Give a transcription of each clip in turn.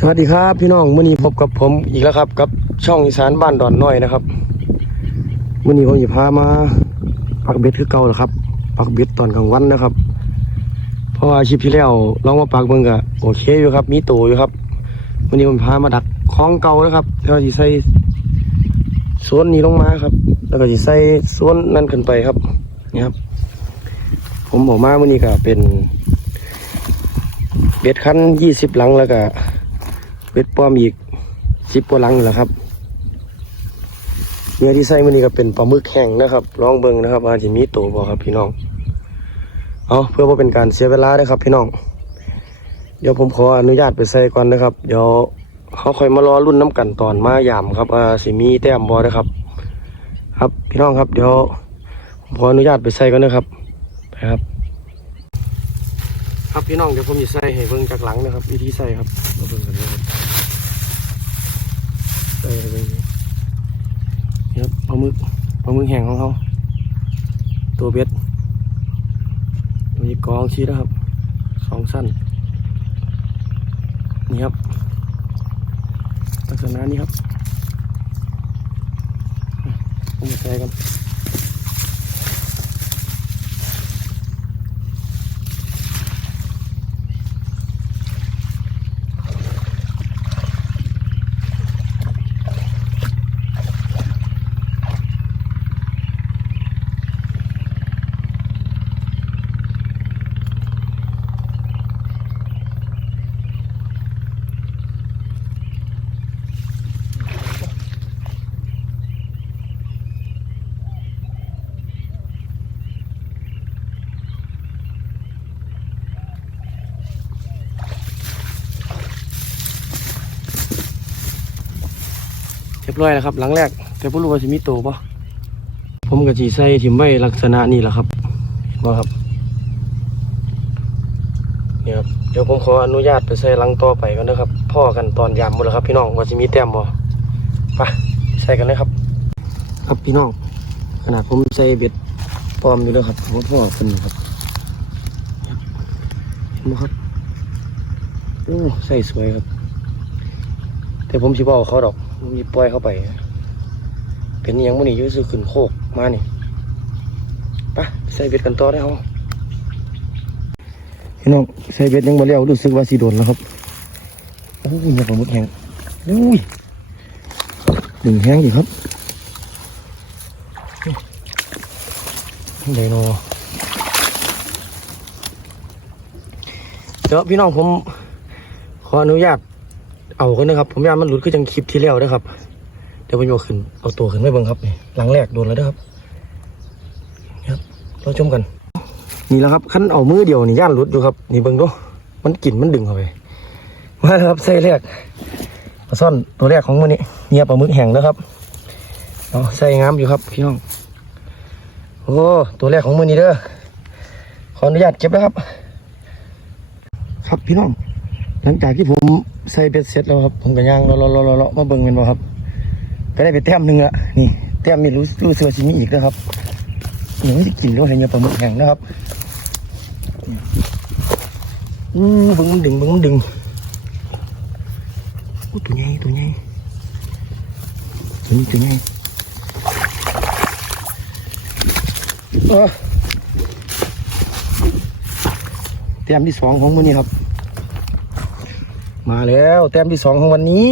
สวัสดีครับพี่น้องมื่อนี้พบกับผมอีกแล้วครับกับช่องอีสานบ้านดอนน้อยนะครับมื่อนี้ผมจะพามาปักเบ็ดคือเก่าแหละครับปักเบ็ดตอนกลางวันนะครับ เพราะว่าอาชีพที่แล้วลองมาปักเบิ่งก็โอเคอยู่ครับ มีตัวอยู่ครับมื่อนี้ผมพามาดักคล้องเก่านะครับแล้วก็จะใส่สวนนี้ลงมาครับ แล้วก็จะใส่สวนนั่นขึ้นไปครับนี่ครับ ผมบอกมามื่อนี้ก็เป็นเบ็ดคันยี่สิบหลังแล้วก็ เบ็ดป้อมอีกสิบกว่าลังแหละครับเนื้อที่ใส่มันนี่ก็เป็นปลาหมึกแห้งนะครับลองเบิ่งนะครับว่าจะมีตัวบ่ครับพี่น้อง เอาเพื่อว่าเป็นการเสียเวลานะครับ พี่น้อง เดี๋ยวผมขออนุญาตไปใส่ก่อนนะครับ เดี๋ยวเขาค่อยมารอรุ่นน้ำกันตอนมายามครับว่าสิมีแต้มบ่นะครับ ครับพี่น้องครับ เดี๋ยวผมขออนุญาตไปใส่ก่อนนะครับไปครับ ครับพี่น้องเดี๋ยวผมจะใส่ให้เบิ่งจากหลังนะครับ วิธีใส่ครับมาเบิ่งกันนะครับใส่ให้เบิ่งนี่ครับปลาหมึกปลาหมึกแห้งของเขาตัวเบ็ดมีกองชี้นะครับสองสั้นนี่ครับลักษณะนี้ครับผมจะใส่กัน รียบร้อยแล้วครับ หลังแรก แต่บ่รู้ว่าสิมีโตป่ะผมก็สิใส่ถิ่มไว้ลักษณะนี้แหละครับเห็นบ่ครับนี่ครับเดี๋ยวผมขออนุญาตไปใส่หลังต่อไปกันนะครับ พ่อกันตอนยามหมดแล้วครับ พี่น้องว่าสิมีแต้มบ่ไปใส่กันเลยครับ ครับพี่น้องขนาดผมใส่เบ็ดปลอมอยู่แล้วครับผมพ่อคนนี้ครับเห็นบ่ครับโอ้ใส่สวยครับ แต่ผมสิบเอาเขาดอก มสิปล่อยเข้าไป เป็นยังมันนี่ยุ่ซื้อขึ้นโคกมานี่ไปใส่เบ็ดกันต่อได้เฮาพี่น้องใส่เบ็ดยังบ่แล้วรู้สึกว่าสิโดนแล้วครับโอ้ยเนี่ยปลาหมึกแห้งอุ้ยหนึ่งแห้งอยู่ครับไดโนเดี๋ยวพี่น้องผมขออนุญาต เอากันนะครับ ผมยานมันหลุดคือจังคลิปที่แล้วนะครับ เดี๋ยวผมโยกขึ้น เอาตัวขึ้นไม่เบิ่งครับนี่หลังแรกโดนแล้วนะครับนี่ครับเราชมกัน นี่แหละครับขั้นเอามือเดียวนี่ย่านหลุดอยู่ครับ นี่เบิ่งดูมันกลิ่นมันดึงเข้าไปมาแล้วครับใส่แรกปลาซ่อนตัวแรกของมันนี่เนี่ยปลาหมึกแห้งแล้วครับเอาใส่งามอยู่ครับพี่น้องโอ้ตัวแรกของมือนี้เด้อขออนุญาตเก็บแล้วครับ ครับพี่น้อง หลังจากที่ผม ใส่เบ็ดเสร็จแล้วครับ ผมก็ย่างเลาะเลาะเลาะเลาะมาเบิ่งกันบ่ครับ ก็ได้ไปแต้มหนึ่งละนี่แต้มนี่รู้รู้เสึกว่าสิมีอีกนะครับนี่มันจะกินด้วยเนื้อปลาหมึกแห้งนะครับอือเบิ่งดึงเบิ่งดึงโอ้ตัวใหญ่ตัวใหญ่ตัวนี้ตัวใหญ่อะแต้มที่สองของมือนี้ครับ มาแล้วแต้มที่สองของวันนี้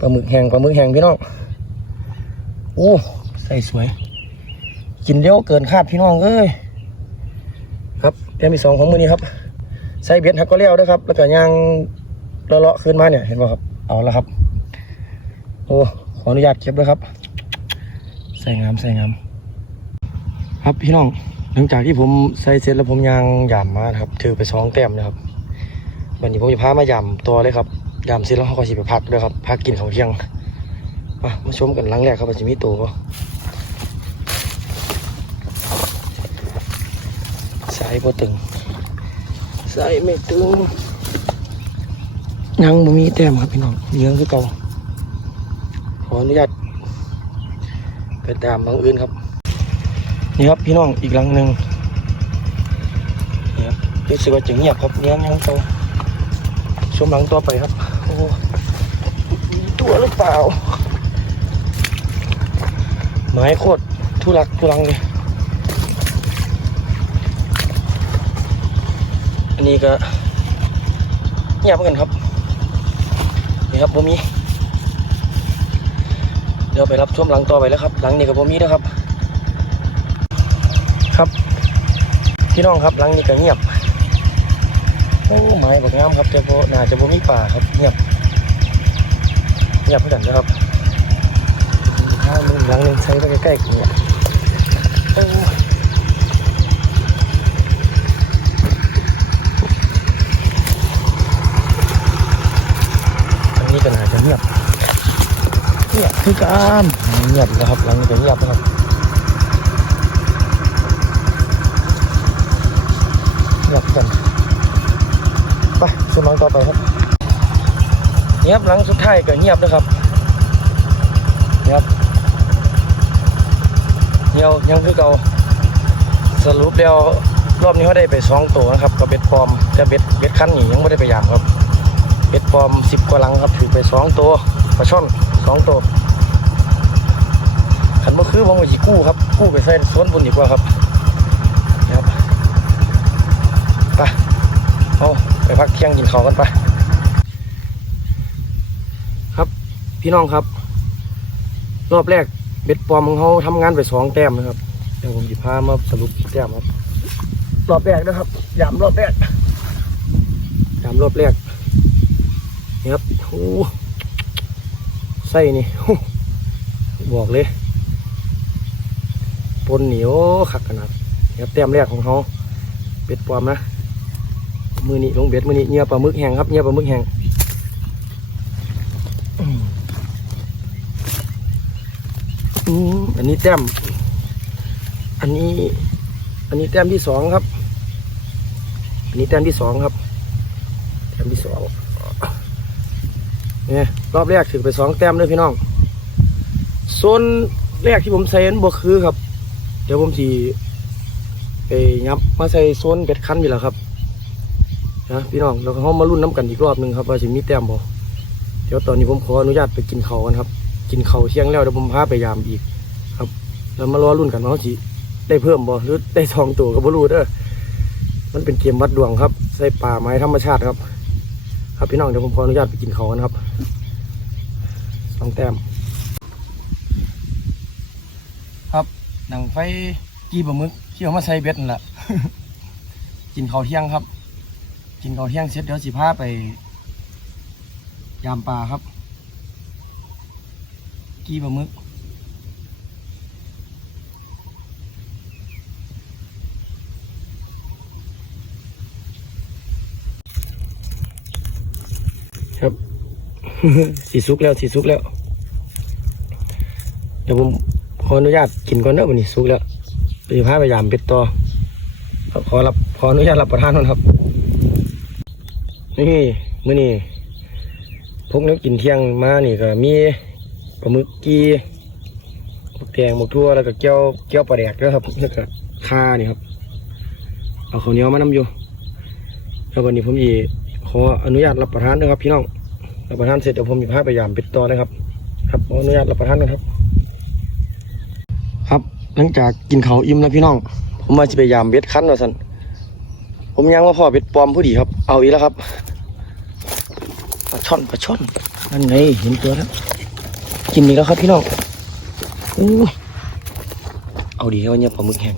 ปลาหมึกแห้งปลาหมึกแห้งพี่น้องโอ้ใส่สวย กินเร็วเกินคาดพี่น้องเอ้ยครับแต้มที่สองของมือนี้ครับใส่เบ็ดหักก็เลี้ยวด้วยครับ แล้วก็ย่างเลาะขึ้นมาเนี่ยเห็นป่ะครับเอาแล้วครับ โอ้ขออนุญาตเก็บด้วยครับ ใส่งามใส่งามครับพี่น้องหลังจากที่ผมใส่เสร็จแล้วผมยางหยามมาครับ ถือไปสองแต้มนะครับ วันนี้ผมจะพามายำตัวเลยครับยำเสร็จแล้วเขาก็สิไปพักด้วยครับพักกินข้าวเที่ยงมามาชมกันหลังแรกครับว่าจะมีตัวสายพอตึงสายไม่ตึงยังบ่มีแต้มครับพี่น้องเยื้องคือเก่าขออนุญาตไปตามบางอื่นครับนี่ครับพี่น้องอีกหลังหนึ่งนี่ครับรู้สึกว่าจะเงียบครับเลี้ยงยังโตโอเค ชมหลังต่อไปครับ โอ้มีตัวหรือเปล่าไม้โคตรทุลักทุลังเลยอันนี้ก็เงียบเหมือนกันครับ นี่ครับโบมี เดี๋ยวไปรับชมหลังต่อไปแล้วครับ หลังนี้กับโบมีนะครับ ครับ พี่น้องครับหลังนี้ก็เงียบ โอ้ไม้บักงามครับแต่โบน่าจะโบมีป่าครับเงียบเงียบเพื่อนนะครับข้างหนึงหลังหนึงใช้ไปใกล้ๆกันเนี่ยโอ้ยอันนี้ก็น่าจะเงียบเงียบคือการเงียบอีกแล้วครับหลังนี้ก็เงียบนะครับ เงียบกันไปชมหลั งต่อไปครับเงียบหลังสุดท้ายก็เงียบนะครับเงียบเงียวยังคือเก่าสรุปแล้วรอบนี้เขาได้ไปสองตัวนะครับกับเบ็ดปลอมแต่เบ็ดเบ็ดคันนี่ยังไม่ได้ไปยามครับเบ็ดปลอมสิบกว่าหลังครับถือไปสองตัวปลาช่อนสองตัวขันเมื่อคือผมว่าจีกู้ครับกู้ไปใส่สวนบุญดีกว่าครับนะครับไปเอา ไปพักเที่ยงกินข้าวกันไป ครับพี่น้องครับ รอบแรกเบ็ดปลอมของเขาทำงานไปสองแต้มนะครับเดี๋ยวผมจะพามาสรุปแต้มครับ รอบแรกนะครับยามรอบแรกยามรอบแรกนี่ครับโอ้ไส้นี่โอ้บอกเลยปนเหนียวขักขนาดนี่ครับแต้มแรกของเขาเป็ดปลอมนะ มือนี้ลงเบ็ดมือนี้เงียปลาหมึกแห้งครับเงียปลาหมึกแห้งอื้มอันนี้แต้ม อันนี้ อันนี้แต้มที่สองครับ อันนี้แต้มที่สองครับ แต้มที่สองเนี่ยรอบแรกถือไปสองแต้มเลยพี่น้องโซนแรกที่ผมใส่นบวกคือครับ เดี๋ยวผมสีไปยับมาใส่โซนเบ็ดคันอยู่แล้วครับ นะพี่น้องเราห้องมารุ่นน้ำกันอีกรอบหนึ่งครับว่าสิมีแต้มบ่เดี๋ยวตอนนี้ผมขออนุญาตไปกินเขากันครับ กินเขาเที่ยงแล้วเดี๋ยวผมพาไปยามอีก ครับแล้วมารอรุ่นกันว่าเขาสิได้เพิ่มบ่หรือได้ทองตัวก็บ่รู้เด้อมันเป็นเกมวัดดวงครับ ใส่ป่าไม้ธรรมชาติครับ ครับพี่น้องเดี๋ยวผมขออนุญาตไปกินเขากันครับสองแต้มครับหนังไฟกีบะมึกที่เอามาใส่เบ็ดนั่นแหละกินเขาเที่ยงครับ กินข้าวเที่ยงเสร็จเดี๋ยวสิพาไป ยามปลาครับ กีบะมึกครับ สีสุกแล้วสีสุกแล้ว เดี๋ยวผมขออนุญาตกินก่อนเนอะวันนี้สุกแล้วไปพาไปยามเป็ดต่อขอรับขออนุญาตรับประทานก่อนครับ นี่มื้อนี้พกนักกินเที่ยงมานี่ก็มีปลาหมึกกีหมกแดงหมกทั่วแล้วก็เกี๊ยวเกี๊ยวปลาแดกด้วยครับแล้วก็ข่านี่ครับ เอาข้าวเหนียวมานำอยู่แล้ววันนี้ผมอีขออนุญาตรับประทานด้วยครับ พี่น้องรับประทานเสร็จเดี๋ยวผมจะพาไปยามป็ดต่อนะครับ ครับขออนุญาตรับประทานกันครับ ครับหลังจากกินเขาวอิ่มแล้วพี่น้อง ผมมาจะไปยามเบ็ดคั้นว่าสัน ผมยังว่าพ่อเบ็ดปลอมผู้ดีครับ เอาอีกแล้วครับปลาช่อนปลาช่อนนั่นไงเห็นตัวแล้วกินอีกแล้วครับพี่น้องอู้ยเอาดีแล้วเนี่ยปลาหมึกแห้ง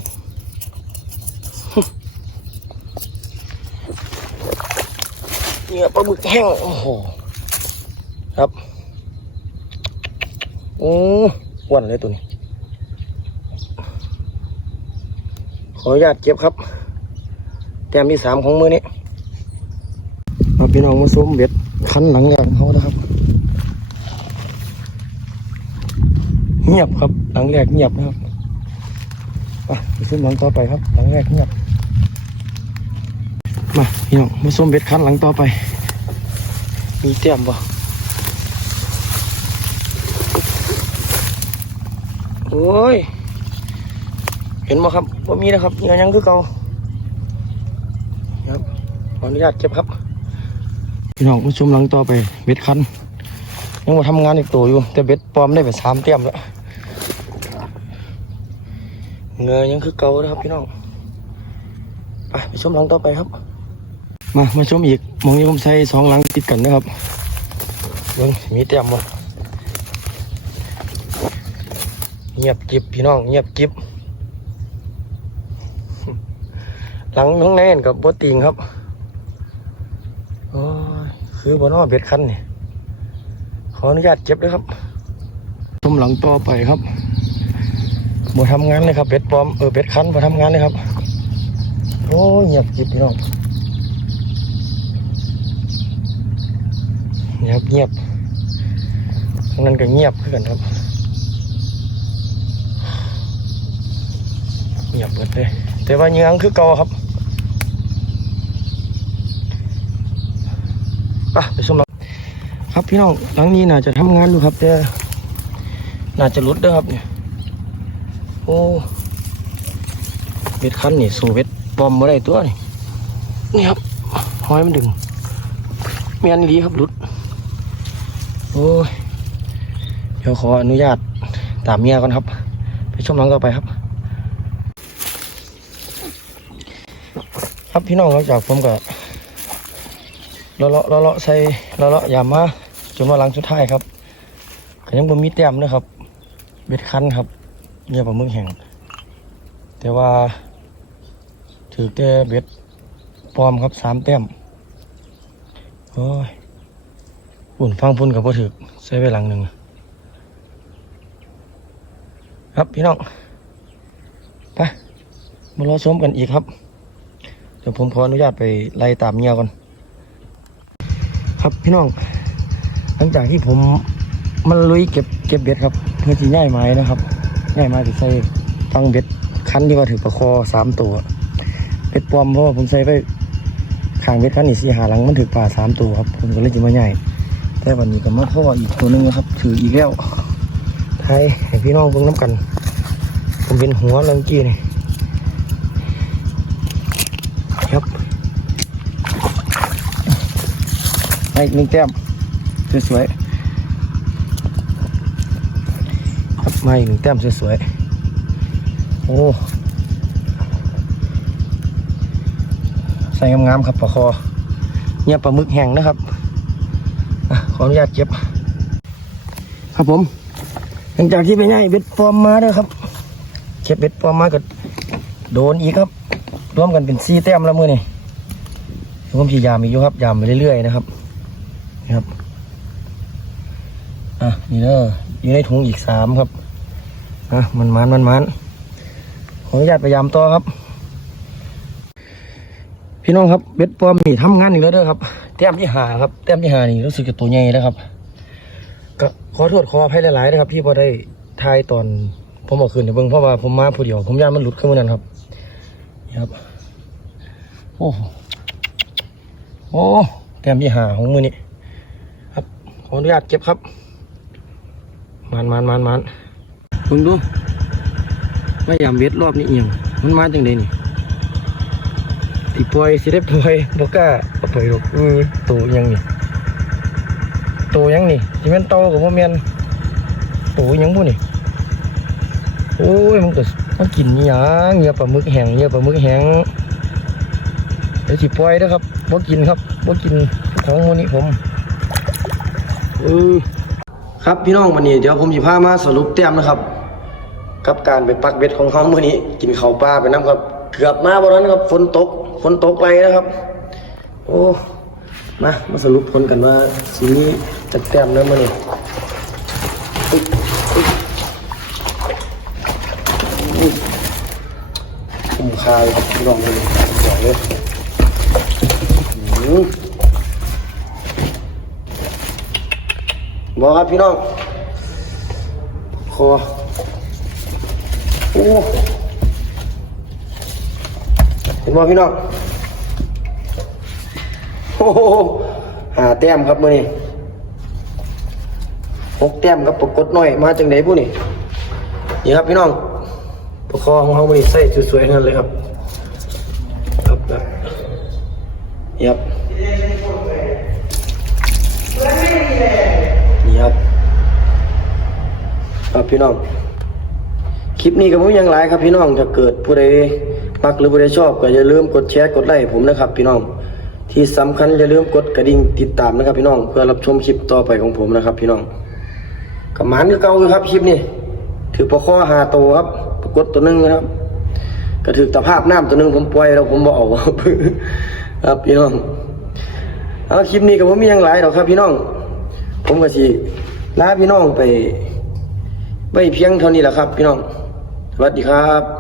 เนี่ยปลาหมึกแห้งโอ้โหครับโอ้อ้วนเลยตัวนี้ขออนุญาตเก็บครับ แต้มที่สามของมือนี้มาพี่น้องมาซุ้มเบ็ดคันหลังอย่างเขานะครับ เงียบครับ หลังแรกเงียบนะครับไปซุ้มหลังต่อไปครับ หลังแรกเงียบมาพี่น้องมาซุ้มเบ็ดคันหลังต่อไป มีแต้มบ่โอ้ย เห็นไหมครับว่ามีนะครับยังยังคือเก่า ขออนุญาตเก็บครับ พี่น้องมาชมหลังต่อไปเบ็ดคันยังมาทำงานอีกตัวอยู่ แต่เบ็ดปลอมได้ไปสามเต็มแล้วเงยยังคือเก่านะครับพี่น้องไปไปชมหลังต่อไปครับ มามาชมอีกหมองนี้ผมใส่สองหลังติดกันนะครับเบิ้งมีเต็มหมดเงียบกิบพี่น้องเงียบกิบหลังน้องแน่นกับบติงครับ โอ้ยคือบนอ้อเบ็ดคันนี่ขออนุญาตเจ็บด้วยครับชมหลังต่อไปครับบ่ทำงานเลยครับเบ็ดปลอมเออเบ็ดคันบ่ทำงานเลยครับโอ้ยเงียบกิบพี่น้องเงียบเงียบทางนั้นก็เงียบขึ้นกันครับเงียบเบิดเลยแต่ว่าเหยื้องคือเก่าครับ ไปไปชมหลังครับพี่น้องหลังนี้น่าจะทำงานอยู่ครับ แต่น่าจะลุดเด้วยครับเนี่ยโอ้เบ็ดคันนี่สูเบ็ดปลอมมาได้ตัวนี่นี่ครับห้อยมันดึงเมียนดีครับลุดโอ้ยเดี๋ยวขออนุญาตตามเมียก่อนครับ ไปชมหลังต่อไปครับ ครับพี่น้องหลังจากผมก็ เลาะเลาะเลาะเลาะใส่เลาะเลาะยามมาจนว่าหลังสุดท้ายครับก็ยังบ่มีแต้มนะครับ เบ็ดคันครับเนี่ยปลาหมึกแห้งแต่ว่า ถือแต่เบ็ดปลอมครับสามแต้มโอ้ยปุ่นฟังพุ่นกับพ่ถือใส่ไปหลังหนึ่งครับพี่น้องไปมารอชมกันอีกครับ เดี๋ยวผมขออนุญาตไปไล่ตามเมียก่อน ครับพี่น้อง หลังจากที่ผมมันลุยเก็บเก็บเบ็ดครับเพื่อที่ง่ายไม้นะครับง่ายไม้ที่ใส่ฟังเบ็ดคันที่ว่าถือประคอสามตัวเบ็ดปลอมเพราะว่าผมใส่ไปข้างเบ็ดคันนี่สี่หาหลังมันถือป่าสามตัวครับผมก็เลยจะมาใหญ่แต่วันนี้ก็มาพ่ออีกตัวนึงนะครับ ถืออีกแล้วไทยให้พี่น้องเบิ่งน้ำกัน ผมเป็นหัวลังกี้นี่ ครับ ให้หนึ่งแต้มสวยๆครับมาอีกหนึ่งแต้มสวยๆโอ้ใส่งามๆครับปลาคอเนี่ยปลาหมึกแห้งนะครับอขออนุญาตเก็บ ครับผม หลังจากที่ไปย่ายเบ็ดปลอมมาด้อครับเก็บเบ็ดปลอมมาก็โดนอีกครับ รวมกันเป็นสี่แต้มแล้วมือนี่ผมพยายามอีกอยู่ครับยามไปเรื่อยๆนะครับ ครับ อะนี่เด้ออยู่ในถุงอีกสามครับอะมันมันมันมันขออนุญาตพยายามต่อครับ พี่น้องครับเบ็ดปลอมนี่ทำงานอีกแล้วเด้อครับแต้มที่หาครับแต้มที่หานี่รู้สึกจะตัวใหญ่นะครับ ก็ขอโทษขออภัยหลายๆนะครับที่พอได้ทายตอนผมเอาคืนในเบิ้งเพราะว่าผมมาผู้เดียว ผมย่านมันหลุดขึ้นมานั่นครับครับโอ้โหโอ้แต้มที่หาของมือนี่ ขออนุญาตเก็บครับมันมันมันมันมึงดูไม่ยามเบ็ดรอบนี้เอียงมันมาจังไดนี่ติปล่อยสิได้ปล่อยบกล้าเอาปล่อยหรอกเออโตยังนี่โตยังนี่ที่แม่นโตกับพ่อแม่นโตยังพวกนี่โอ้ยมันก็มันกินอหย่างเงียปลาหมึกแห้งเงียปลาหมึกแห้งเดี๋ยวสิปล่อยนะครับบ่กินครับบ่กินของหมูนี้ผมเออ ครับพี่น้องวันนี้เดี๋ยวผมสิพามาสรุปแต้มนะครับ กับการไปปักเบ็ดของเขาเมื้อนี้ กินข้าวปลาไปน้ำครับ เกือบมาบ่นั้นครับฝนตกฝนตกไปนะครับ โอ้มามาสรุปผลกันว่าสีนี้จะแต้มเนื้อมื้อนี้อุ๊ยอุ๊ยอุ๊ยคุ้มค่าเลยครับพี่น้องมื้อนี้บอกเลย อืม บอกครับพี่น้องคอโอ้เห็นบ่พี่น้องโอ้โหหาแต้มครับมื่อนี้หกแต้มครับปรากฏน้อยมาจังไหนผู้นี่นี่ครับพี่น้องปกคอของเขามื่อนี้ใส่สวยๆนั้นเลยครับ ครับแบบนี่ครับ ครับพี่น้อง คลิปนี้ก็ผมยังหลครับพี่น้องถ้าเกิดผู้ใดมักหรือผู้ใดชอบก็อย่าลืมกดแชร์กดไลค์ผมนะครับ พี่น้อง ที่สำคัญอย่าลืมกดกระดิ่งติดตามนะครับ พี่น้องเพื่อรับชมคลิปต่อไปของผมนะครับ พี่น้องกับหมานคือเก่าอยู่ครับคลิปนี้ถือปลาข้อหาโตครับปรากฏตัวหนึงนะครับก็ถือตะภาพน้ำตัวหนึงผมปล่อยแล้วผมบอกเอาครับครับพี่น้องเอาคลิปนี้ก็ผมมียังหลายดอกครับ พี่น้อง ผมก็สิลาพี่น้องไป ไว้เพียงเท่านี้แหละครับ พี่น้อง สวัสดีครับ